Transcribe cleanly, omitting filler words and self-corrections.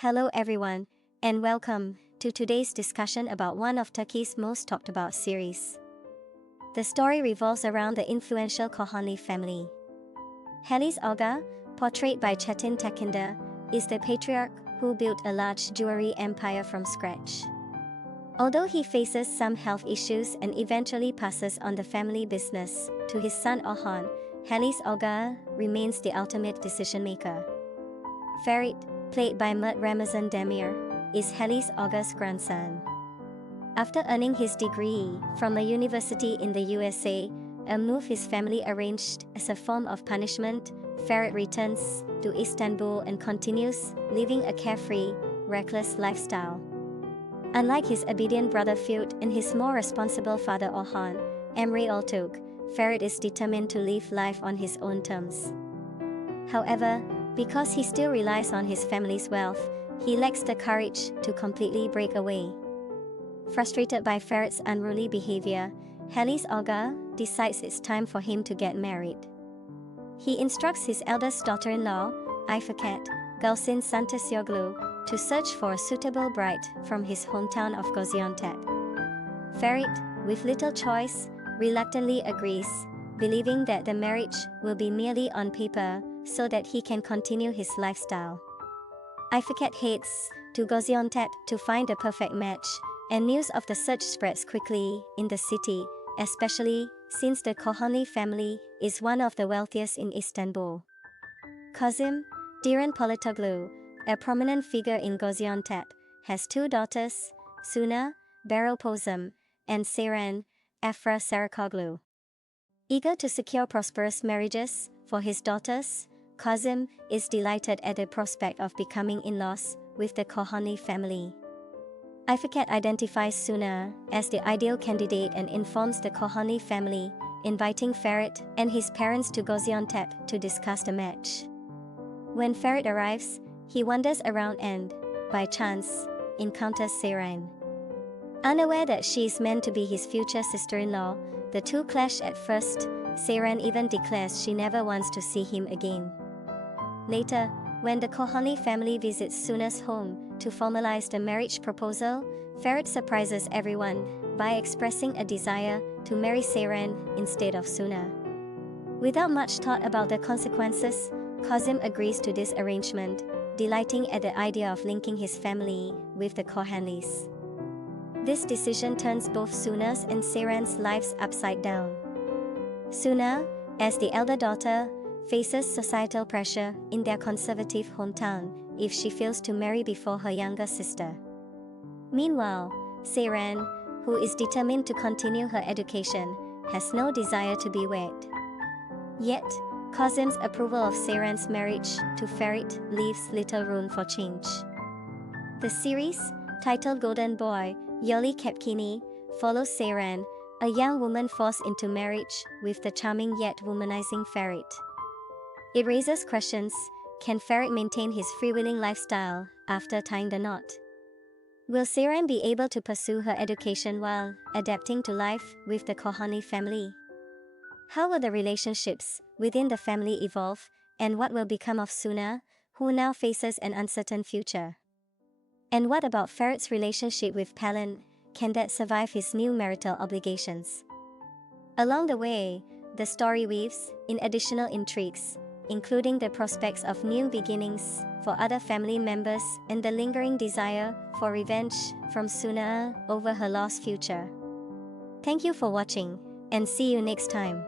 Hello everyone, and welcome to today's discussion about one of Turkey's most talked about series. The story revolves around the influential Kohanli family. Halis Aga, portrayed by Çetin Tekindağ, is the patriarch who built a large jewelry empire from scratch. Although he faces some health issues and eventually passes on the family business to his son Orhan, Halis Aga remains the ultimate decision-maker. Ferit, played by Mert Ramazan Demir, is Halis Aga''s grandson. After earning his degree from a university in the USA, a move his family arranged as a form of punishment, Ferit returns to Istanbul and continues living a carefree, reckless lifestyle. Unlike his obedient brother Ferit and his more responsible father Orhan, Emre Altug, Ferit is determined to live life on his own terms. However, because he still relies on his family's wealth, he lacks the courage to completely break away. Frustrated by Ferit's unruly behavior, Halis Aga decides it's time for him to get married. He instructs his eldest daughter-in-law, Ifakhet Gülsin Santasyoglu, to search for a suitable bride from his hometown of Gaziantep. Ferit, with little choice, reluctantly agrees, believing that the marriage will be merely on paper so that he can continue his lifestyle. Ifakhet heads to Gaziantep to find a perfect match, and news of the search spreads quickly in the city, especially since the Kohanli family is one of the wealthiest in Istanbul. Kazım, Diren Politoglu, a prominent figure in Gaziantep, has two daughters, Suna, Baropozum, and Seren, Afra Saraçoğlu. Eager to secure prosperous marriages for his daughters, Kazım is delighted at the prospect of becoming in-laws with the Kohanli family. Ifakhet identifies Suna as the ideal candidate and informs the Kohanli family, inviting Ferit and his parents to Gaziantep to discuss the match. When Ferit arrives, he wanders around and, by chance, encounters Seren. Unaware that she is meant to be his future sister-in-law, the two clash at first. Seren even declares she never wants to see him again. Later, when the Kohanli family visits Suna's home to formalize the marriage proposal, Ferit surprises everyone by expressing a desire to marry Seren instead of Suna. Without much thought about the consequences, Kazım agrees to this arrangement, delighting at the idea of linking his family with the Kohanlis. This decision turns both Suna's and Seren's lives upside down. Suna, as the elder daughter, faces societal pressure in their conservative hometown if she fails to marry before her younger sister. Meanwhile, Seren, who is determined to continue her education, has no desire to be wed. Yet, Kazım's approval of Seren's marriage to Ferit leaves little room for change. The series, titled Golden Boy, Yoli Kepkini, follows Seren, a young woman forced into marriage with the charming yet womanizing Ferit. It raises questions: can Ferit maintain his freewheeling lifestyle after tying the knot? Will Seren be able to pursue her education while adapting to life with the Kohanli family? How will the relationships within the family evolve, and what will become of Suna, who now faces an uncertain future? And what about Ferit's relationship with Pelin? Can that survive his new marital obligations? Along the way, the story weaves in additional intrigues, including the prospects of new beginnings for other family members and the lingering desire for revenge from Suna over her lost future. Thank you for watching, and see you next time.